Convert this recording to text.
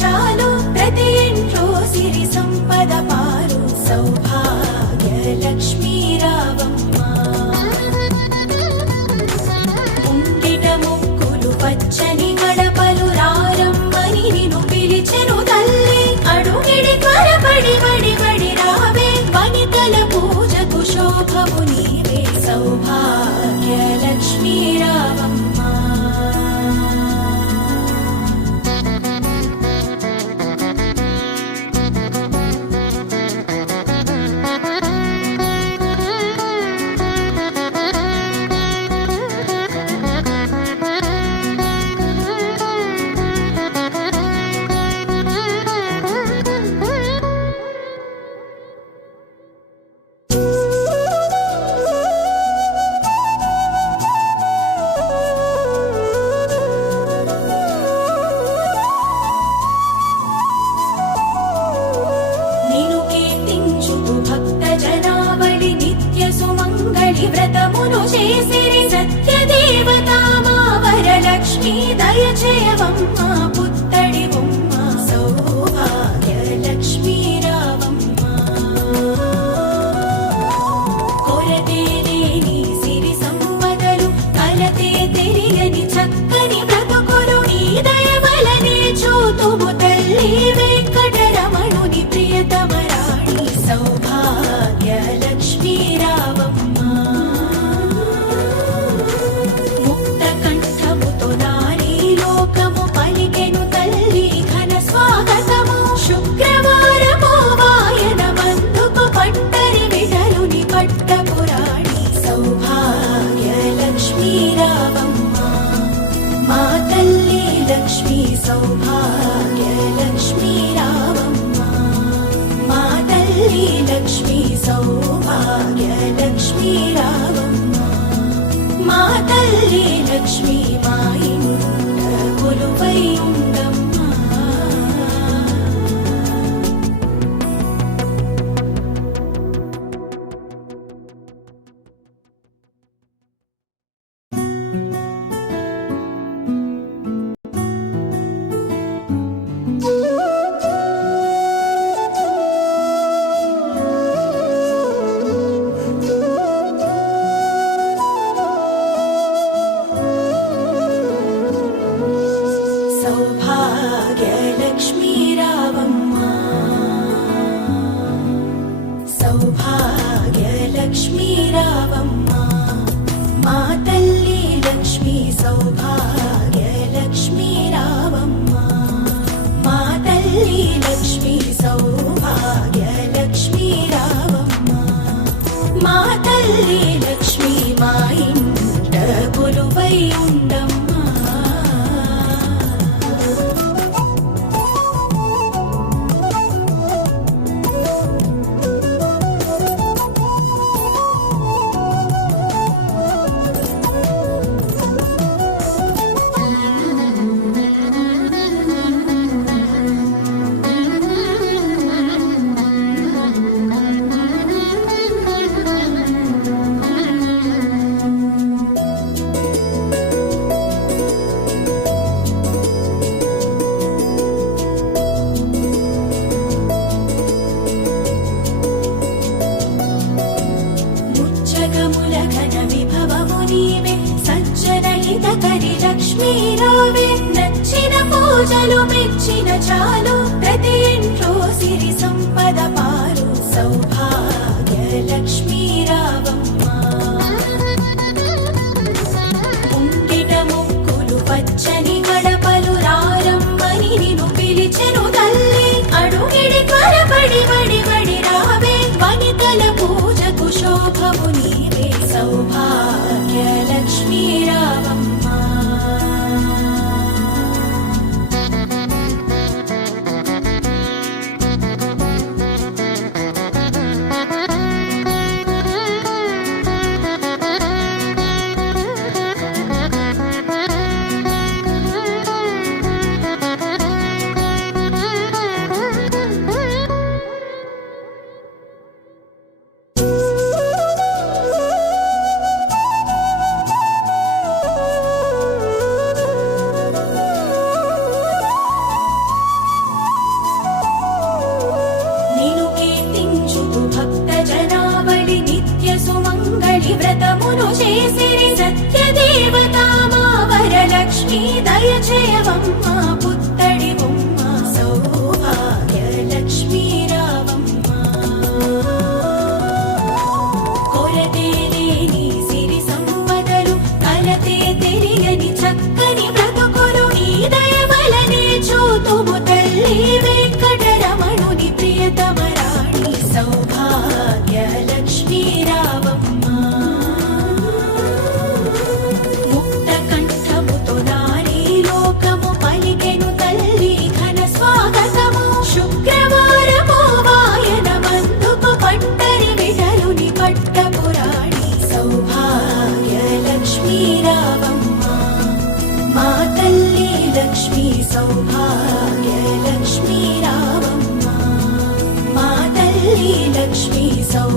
చాలు ప్రతి ఇంట్లో సిరి సంపద పారు సౌభాగ్య లక్ష్మీ రావమ్మ ఉండిట ముక్కులు పచ్చని గడపలు రారమ్మని నిన్ను పిలిచెను తల్లి అడుగిడి త్వరపడి వడి వడి రావే వనితల పూజకు శోభము నీవే సౌభాగ్య లక్ష్మీ రావమ్మ వ్రతమును చేసిరి సత్యదేవతా మా వరలక్ష్మీ దయచేయవమ్మ పుత్తడి బొమ్మ సౌభాగ్య లక్ష్మీ రావమ్మ కొరతే లేని సిరి సంపదలు కలతే తెలియని చక్కని బ్రతుకులు నీ దయవలనే చూతుము తల్లి వెంకటరమణుని ప్రియతమరాణి సౌభాగ్య లక్ష్మీ రావమ్మ లక్ష్మీ సౌభాగ్య లక్ష్మీ రావమ్మ మా తల్లి లక్ష్మీ సౌభాగ్య లక్ష్మీ రావమ్మ మా తల్లి లక్ష్మీ మా ఇంట కొలువై ఉండమ్మా పూజలు మెచ్చిన చాలు ప్రతి ఇంట్లో సిరి సంపద పారు సౌభాగ్య లక్ష్మీ రావమ్మ ఉండిట ముక్కులు పచ్చని గడపలు రారమ్మని నిన్ను పిలిచెను తల్లి అడుగిడి త్వరపడి వడి వడి రావే వనితల పూజకు శోభము నీవే సౌభాగ్య లక్ష్మీ రావమ్మ సౌభాగ్య లక్ష్మీ రావమ్మ మా తల్లి లక్ష్మీ సౌ